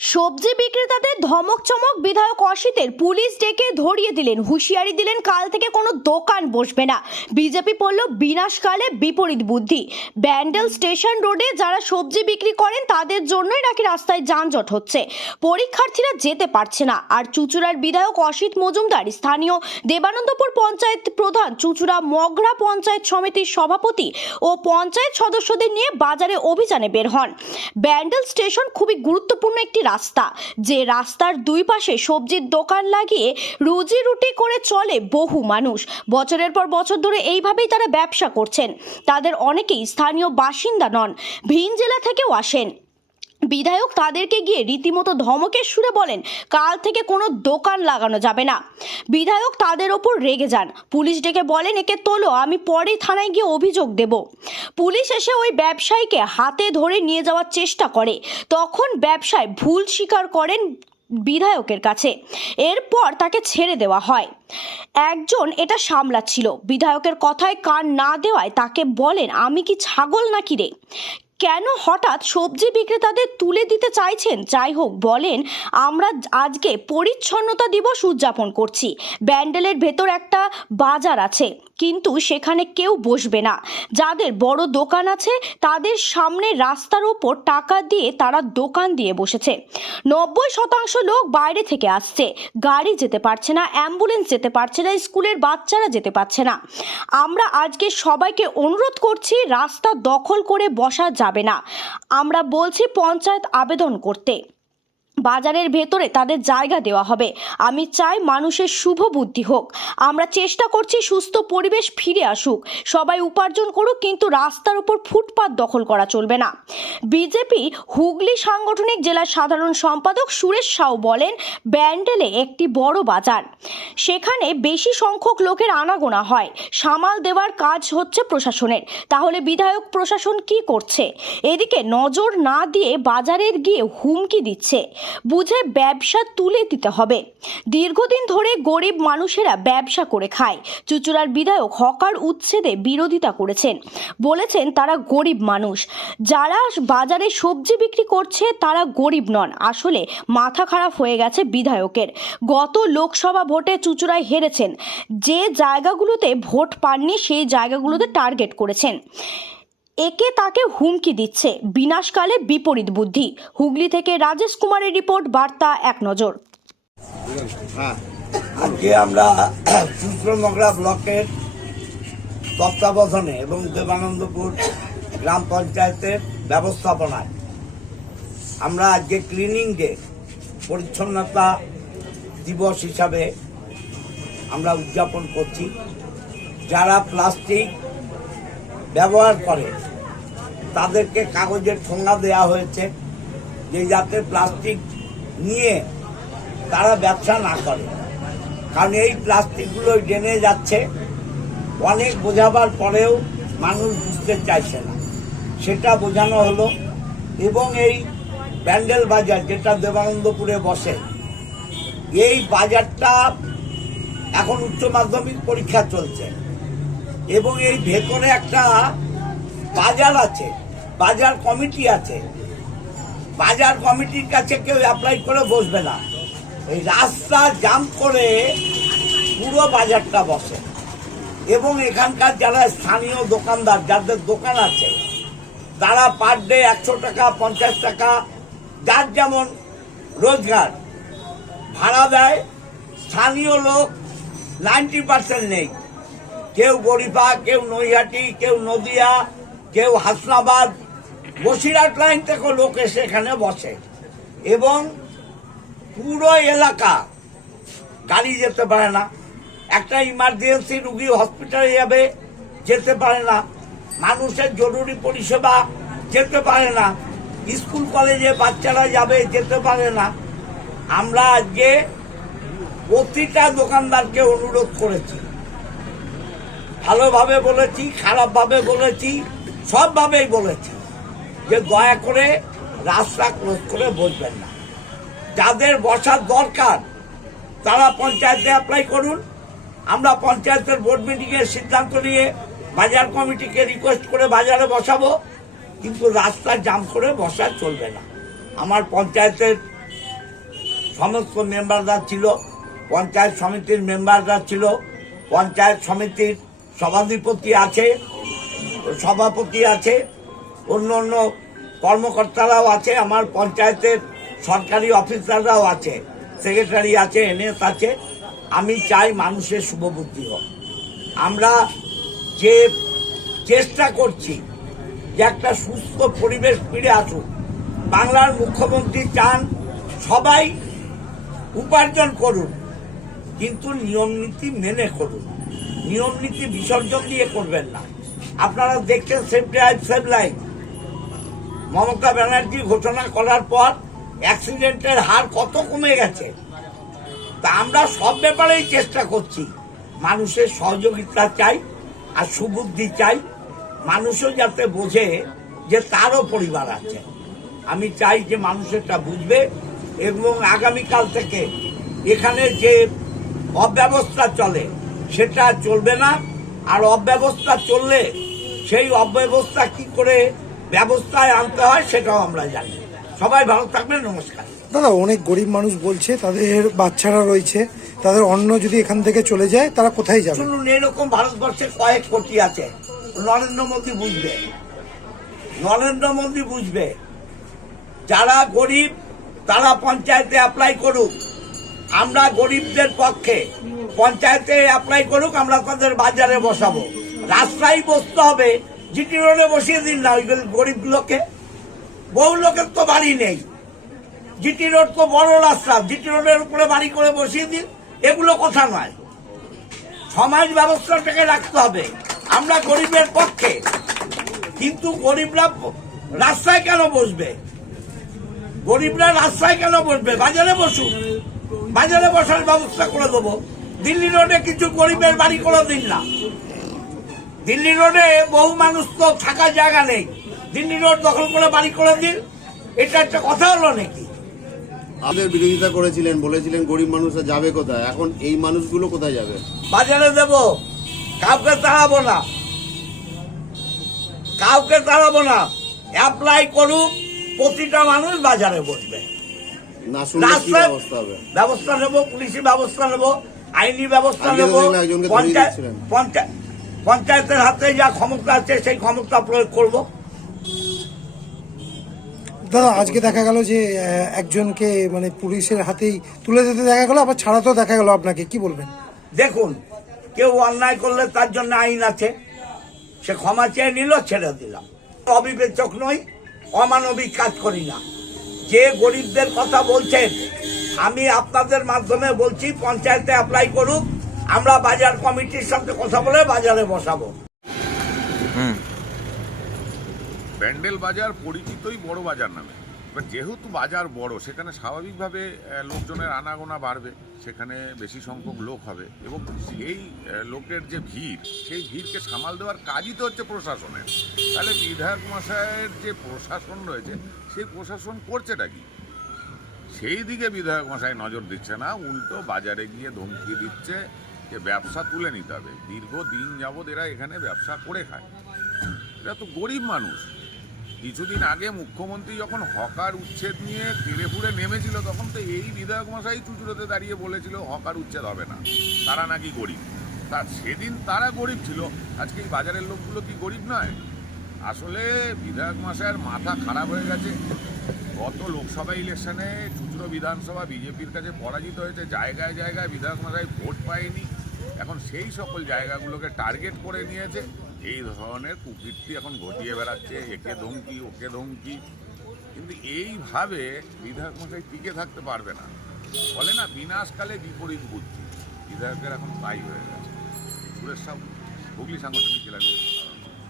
সবজি বিক্রেতাদের ধমক চমক বিধায়ক অসিতের পুলিশ ডেকে ধরিয়ে দিলেন, হুঁশিয়ারি দিলেন, কাল থেকে কোনো দোকান বসবে না। বিজেপি পড়ল বিনাশকালে বিপরীত বুদ্ধি। ব্যান্ডেল স্টেশন রোডে যারা সবজি বিক্রি করেন, তাদের জন্যই নাকি রাস্তায় যানজট হচ্ছে। পরীক্ষার্থীরা যেতে পারছে না। আর চুচুড়ার বিধায়ক অসিত মজুমদার, স্থানীয় দেবানন্দপুর পঞ্চায়েত প্রধান চুচুড়া মগরা পঞ্চায়েত সমিতির সভাপতি ও পঞ্চায়েত সদস্যদের নিয়ে বাজারে অভিযানে বের হন। ব্যান্ডেল স্টেশন খুবই গুরুত্বপূর্ণ একটি রাস্তা। যে রাস্তার দুই পাশে সবজির দোকান লাগিয়ে রুজি রুটি করে চলে বহু মানুষ। বছরের পর বছর ধরে এইভাবেই তারা ব্যবসা করছেন। তাদের অনেকেই স্থানীয় বাসিন্দা নন, ভিন জেলা থেকেও আসেন। বিধায়ক তাদেরকে গিয়ে রীতিমতো ধমকের সুরে বলেন, কাল থেকে কোনো দোকান লাগানো যাবে না। বিধায়ক তাদের ওপর রেগে যান। পুলিশ ডেকে বলেন, একে তোলো, আমি পরে থানায় গিয়ে অভিযোগ দেব। পুলিশ এসে ওই ব্যবসায়ীকে হাতে ধরে নিয়ে যাওয়ার চেষ্টা করে। তখন ব্যবসায় ভুল স্বীকার করেন বিধায়কের কাছে। এরপর তাকে ছেড়ে দেওয়া হয়। একজন এটা সামলাচ্ছিল। বিধায়কের কথায় কান না দেওয়ায় তাকে বলেন, আমি কি ছাগল নাকি রে? কেন হঠাৎ সবজি বিক্রেতাদের তুলে দিতে চাইছেন? যাই হোক, বলেন, আমরা আজকে পরিচ্ছন্নতা দিবস উদযাপন করছি। ব্যান্ডেলের ভেতর একটা বাজার আছে। কিন্তু সেখানে কেউ বসবে না। যাদের বড় দোকান আছে, তাদের সামনে রাস্তার ওপর টাকা দিয়ে তারা দোকান দিয়ে বসেছে। নব্বই শতাংশ লোক বাইরে থেকে আসছে। গাড়ি যেতে পারছে না, অ্যাম্বুলেন্স যেতে পারছে না, স্কুলের বাচ্চারা যেতে পারছে না। আমরা আজকে সবাইকে অনুরোধ করছি, রাস্তা দখল করে বসা যাবে না। আমরা বলছি পঞ্চায়েত আবেদন করতে। বাজারের ভেতরে তাদের জায়গা দেওয়া হবে। আমি চাই মানুষের শুভ বুদ্ধি হোক। আমরা চেষ্টা করছি সুস্থ পরিবেশ ফিরে আসুক। সবাই উপার্জন করুক, কিন্তু রাস্তার উপর ফুটপাত দখল করা চলবে না। বিজেপি হুগলি সাংগঠনিক জেলার সাধারণ সম্পাদক সুরেশ সাউ বলেন, ব্যান্ডেলে একটি বড় বাজার। সেখানে বেশি সংখ্যক লোকের আনাগোনা হয়। সামাল দেওয়ার কাজ হচ্ছে প্রশাসনের। তাহলে বিধায়ক প্রশাসন কি করছে? এদিকে নজর না দিয়ে বাজারের গিয়ে হুমকি দিচ্ছে। বুঝে ব্যবসা তুলে দিতে হবে। দীর্ঘদিন ধরে গরিব মানুষেরা ব্যবসা করে খায়। চুচুড়ার বিধায়ক হকার উচ্ছেদে বিরোধিতা করেছেন। বলেছেন তারা গরিব মানুষ। যারা বাজারে সবজি বিক্রি করছে, তারা গরিব নন। আসলে মাথা খারাপ হয়ে গেছে বিধায়কের। গত লোকসভা ভোটে চুচুড়ায় হেরেছেন। যে জায়গাগুলোতে ভোট পাননি, সেই জায়গাগুলোতে টার্গেট করেছেন। একে তাকে হুমকি দিচ্ছে বিনাশকালে বিপরীত বুদ্ধি। হুগলি থেকে রাজেশ কুমারের রিপোর্ট, বার্তা এক নজর। হ্যাঁ আজকে আমরা চুত্রনগরা ব্লকের তত্ত্বাবধানে এবং দেবানন্দপুর গ্রাম পঞ্চায়েতের ব্যবস্থাপনায় আমরা আজকে ক্লিনিং ডে পরিচ্ছন্নতা দিবস হিসাবে আমরা উদযাপন করছি। যারা প্লাস্টিক ব্যবহার করে। তাদেরকে কাগজের ঠোঙ্গা দেওয়া হয়েছে যে যাতে প্লাস্টিক নিয়ে তারা ব্যবসা না করে। কারণ এই প্লাস্টিকগুলো ড্রেনে যাচ্ছে, অনেক বোঝাবার পরেও মানুষ বুঝতে চাইছে না। সেটা বোঝানো হলো এবং এই ব্যান্ডেল বাজার যেটা দেবানন্দপুরে বসে, এই বাজারটা এখন উচ্চ মাধ্যমিক পরীক্ষা চলছে। এবং এই ভেতরে একটা বাজার আছে, বাজার কমিটি আছে। বাজার কমিটির কাছে কেউ অ্যাপ্লাই করে বসবে না। এই রাস্তা জাম করে পুরো বাজারটা বসে। এবং এখানকার যারা স্থানীয় দোকানদার, যাদের দোকান আছে, তারা পার ডে একশো টাকা, পঞ্চাশ টাকা, যার যেমন রোজগার, ভাড়া দেয়, স্থানীয় লোক নাইনটি পার্সেন্ট নেই। কেউ গরিবা কেউ নৈহাটি, কেউ নদিয়া, কেউ হাসনাবাদ, বসিরহাট লাইন থেকে লোক এসে এখানে বসে। এবং পুরো এলাকা গাড়ি যেতে পারে না। একটা ইমার্জেন্সি রুগী হসপিটালে যাবে, যেতে পারে না। মানুষের জরুরি পরিষেবা যেতে পারে না। স্কুল কলেজে বাচ্চারা যাবে, যেতে পারে না। আমরা আজকে প্রতিটা দোকানদারকে অনুরোধ করেছি। ভালোভাবে বলেছি, খারাপভাবে বলেছি, সবভাবেই বলেছি যে দয়া করে রাস্তা ক্লোজ করে বসবেন না। যাদের বসার দরকার, তারা পঞ্চায়েতে অ্যাপ্লাই করুন। আমরা পঞ্চায়েতের বোর্ড মিটিংয়ের সিদ্ধান্ত নিয়ে বাজার কমিটিকে রিকোয়েস্ট করে বাজারে বসাবো, কিন্তু রাস্তা জাম করে বসা চলবে না। আমার পঞ্চায়েতের সমস্ত মেম্বাররা ছিল, পঞ্চায়েত সমিতির মেম্বাররা ছিল, পঞ্চায়েত সমিতির সভাধিপতি আছে, সভাপতি আছে, অন্য অন্য কর্মকর্তারাও আছে, আমার পঞ্চায়েতের সরকারি অফিসাররাও আছে, সেক্রেটারি আছে, এনএস আছে। আমি চাই মানুষের শুভবুদ্ধি হোক। আমরা যে চেষ্টা করছি যে একটা সুস্থ পরিবেশ ফিরে আসুক, বাংলার মুখ্যমন্ত্রী চান সবাই উপার্জন করুন কিন্তু নিয়ম নীতি মেনে করুন নিয়ম নীতি বিসর্জন দিয়ে করবেন না। আপনারা দেখছেন safe drive save life Mamata Banerjee ঘোষণা করার পর অ্যাক্সিডেন্টের হার কত কমে গেছে? তা আমরা সব ব্যাপারেই চেষ্টা করছি। মানুষের সহযোগিতা চাই আর সুবুদ্ধি চাই। মানুষও যাতে বোঝে যে তারও পরিবার আছে। আমি চাই যে মানুষেরটা বুঝবে এবং আগামীকাল থেকে এখানে যে অব্যবস্থা চলে সেটা চলবে না আর অব্যবস্থা চললে সেই অব্যবস্থা কি করে ব্যবস্থায় আনতে হয় সেটাও আমরা জানি। সবাই ভালো থাকবেন নমস্কার। দাদা অনেক গরিব মানুষ বলছে তাদের বাচ্চারা রয়েছে তাদের অন্ন যদি এখান থেকে চলে যায় তারা কোথায় যাবে? শুনুন এরকম ভারতবর্ষে কয়েক কোটি আছে। নরেন্দ্র মোদী বুঝবে। নরেন্দ্র মোদী বুঝবে। যারা গরিব তারা পঞ্চায়েতে অ্যাপ্লাই করুক। আমরা গরিবদের পক্ষে পঞ্চায়েতে অ্যাপ্লাই করুক, আমরা তাদের বাজারে বসাবো। রাস্তায় বসতে হবে, জিটি রোডে বসিয়ে দিন না, ওই গরিবগুলোকে বহু লোকের তো বাড়ি নেই। জিটি রোড তো বড় রাস্তা, জিটি রোডের উপরে বাড়ি করে বসিয়ে দিন, এগুলো কথা নয়। সমাজ ব্যবস্থাটাকে রাখতে হবে। আমরা গরিবের পক্ষে, কিন্তু গরিবরা রাস্তায় কেন বসবে? গরিবরা রাস্তায় কেন বসবে? বাজারে বসুক। বাজারে বসার ব্যবস্থা করে দেবো। দিল্লি রোডে কিছু গরিবের বাড়ি করে দিন না। দিল্লি রোডে বহু মানুষ তো থাকার জায়গা নেই। দিল্লি রোড দখল করে বাড়ি করে দিন এটা একটা কথা হলো নাকি? আমাদের বিরোধিতা করেছিলেন বলেছিলেন গরিব মানুষরা যাবে কোথায়? এখন এই মানুষগুলো কোথায় যাবে? বাজারে দেব। কাউকে তাড়াবো না। কাউকে তাড়াবো না। অ্যাপ্লাই করুক। প্রতিটা মানুষ বাজারে বসবে। ব্যবস্থা হবে? ব্যবস্থা নেব পুলিশি ব্যবস্থা নেব আইনি ব্যবস্থা নেব পঞ্চায়েতের হাতে যা ক্ষমতা আছে সেই ক্ষমতা প্রয়োগ করব। দাদা আজকে দেখা গেল যে একজনকে মানে পুলিশের হাতেই তুলে দিতে দেখা গেল আবার ছাড়াতেও দেখা গেল আপনাকে কি বলবেন? দেখুন কেউ অন্যায় করলে তার জন্য আইন আছে। সে ক্ষমা চেয়ে নিল ছেড়ে দিলাম। অবিবেচক নই। অমানবিক কাজ করি না। যে গরিবদের কথা বলছেন আমি আপনাদের মাধ্যমে বলছি পঞ্চায়েতে অ্যাপ্লাই করুক আমরা বাজার কমিটির সঙ্গে কথা বলে বাজারে বসাবো। প্যান্ডেল বাজার পরিচিতই বড় বাজার নামে। এবার যেহেতু বাজার বড়, সেখানে স্বাভাবিকভাবে লোকজনের আনাগোনা বাড়বে, সেখানে বেশি সংখ্যক লোক হবে এবং সেই লোকের যে ভিড়, সেই ভিড়কে সামাল দেওয়ার কাজই তো হচ্ছে প্রশাসনের। তাহলে বিধায়ক মশাইয়ের যে প্রশাসন রয়েছে, সেই প্রশাসন করছেটা কি? সেই দিকে বিধায়ক মশাই নজর দিচ্ছে না, উল্টো বাজারে গিয়ে ধমকি দিচ্ছে যে ব্যবসা তুলে নিতে হবে। দীর্ঘদিন যাবৎ এরা এখানে ব্যবসা করে খায়। এরা তো গরিব মানুষ। কিছুদিন আগে মুখ্যমন্ত্রী যখন হকার উচ্ছেদ নিয়ে তেড়ে ফুড়ে নেমেছিল, তখন তো এই বিধায়ক মশাই চুচুড়োতে দাঁড়িয়ে বলেছিল, হকার উচ্ছেদ হবে না। তারা নাকি গরিব। তা সেদিন তারা গরিব ছিল। আজকে এই বাজারের লোকগুলো কি গরিব নয়? আসলে বিধায়ক মশাইয়ের মাথা খারাপ হয়ে গেছে। গত লোকসভা ইলেকশনে চুচুড়ো বিধানসভা বিজেপির কাছে পরাজিত হয়েছে। জায়গায় জায়গায় বিধায়ক মশাই ভোট পায়নি। এখন সেই সকল জায়গাগুলোকে টার্গেট করে নিয়েছে। এই ধরনের কুকৃতি এখন ঘটিয়ে বেড়াচ্ছে। একে ধমকি, ওকে ধমকি। কিন্তু এইভাবে বিধায়ক মশাই টিকে থাকতে পারবে না। বলে না, বিনাশকালে বিপরীত বুদ্ধি। বিধায়কের এখন তাই হয়ে গেছে। সুরেশ সাহু, হুগলি সাংগঠনিক জেলা